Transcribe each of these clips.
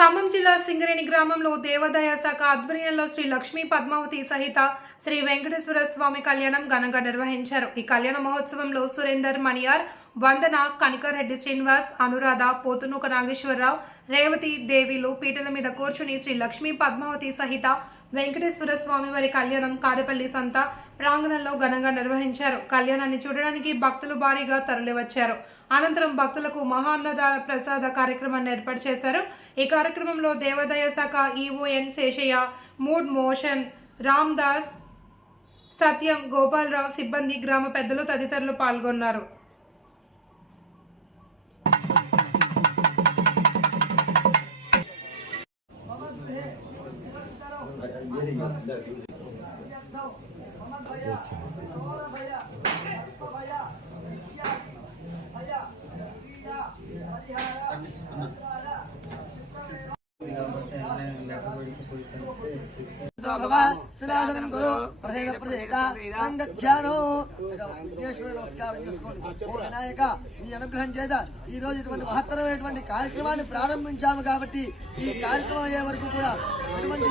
ఖమ్మం జిల్లా సింగరేణి గ్రామంలో దేవాదాయ శాఖ ఆధ్వర్యంలో శ్రీ లక్ష్మీ పద్మావతి సహిత శ్రీ వెంకటేశ్వర స్వామి కళ్యాణం ఘనంగా నిర్వహించారు. ఈ కళ్యాణ మహోత్సవంలో సురేందర్ మణియార్ వందన కనికారెడ్డి శ్రీనివాస్ అనురాధ పోతునూక నాగేశ్వరరావు రేవతి దేవిలు పీటల మీద కూర్చుని శ్రీ లక్ష్మీ పద్మావతి సహిత వెంకటేశ్వర స్వామి వారి కళ్యాణం కారేపల్లి సంత ప్రాంగణంలో ఘనంగా నిర్వహించారు. కళ్యాణాన్ని చూడడానికి భక్తులు భారీగా తరలివచ్చారు. అనంతరం భక్తులకు మహాన్నదాన ప్రసాద కార్యక్రమాన్ని ఏర్పాటు చేశారు. ఈ కార్యక్రమంలో దేవాదాయ శాఖ ఈఓఎన్ శేషయ్య మూడ్ మోషన్ రామ్ దాస్ సత్యం గోపాలరావు సిబ్బంది గ్రామ పెద్దలు తదితరులు పాల్గొన్నారు. స్థిరాసనం గురు ప్రసేక ప్రసేక రంగధ్యానం నమస్కారం చేసుకోండి వినాయక మీ అనుగ్రహం చేత ఈ రోజు ఇటువంటి మహత్తరమైనటువంటి కార్యక్రమాన్ని ప్రారంభించాము కాబట్టి ఈ కార్యక్రమం అయ్యే వరకు కూడా ఇటువంటి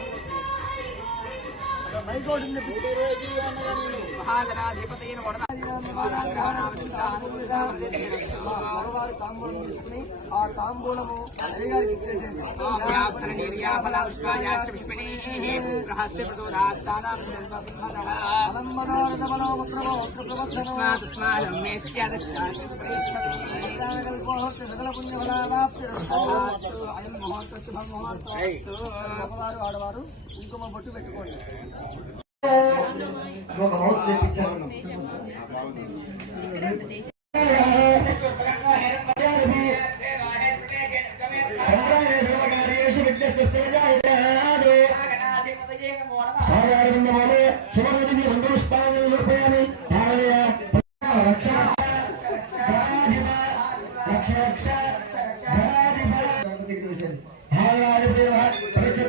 మైకోటి తాంబూలం తీసుకుని ఆ తాంబూలము అయ్యగారికి ఇచ్చేసేది అలంబనారద ఆడవారు కుంకుమ బొట్టు పెట్టుకోండి. ఒక మౌత్ తెప్పించాను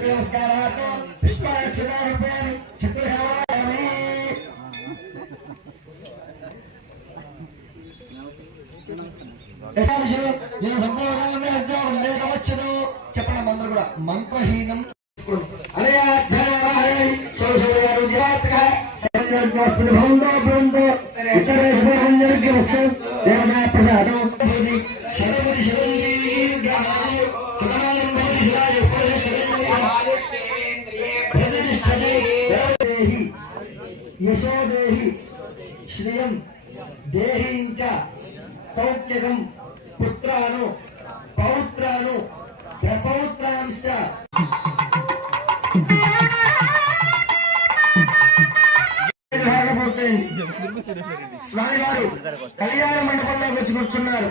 నమస్కారాలు. ఈ నేను సంపూర్ణంగా ఉద్యోగం లేకవచ్చును చెప్పడం అందరూ కూడా. మంత్రహీనం యశోదేహి. శ్రియం. దేహీంచ. సౌఖ్యగం. పుత్రాను పౌత్రాను ప్రపౌత్రాంశ. స్వామివారు కళ్యాణ మండపంలోకి వచ్చి కూర్చున్నారు.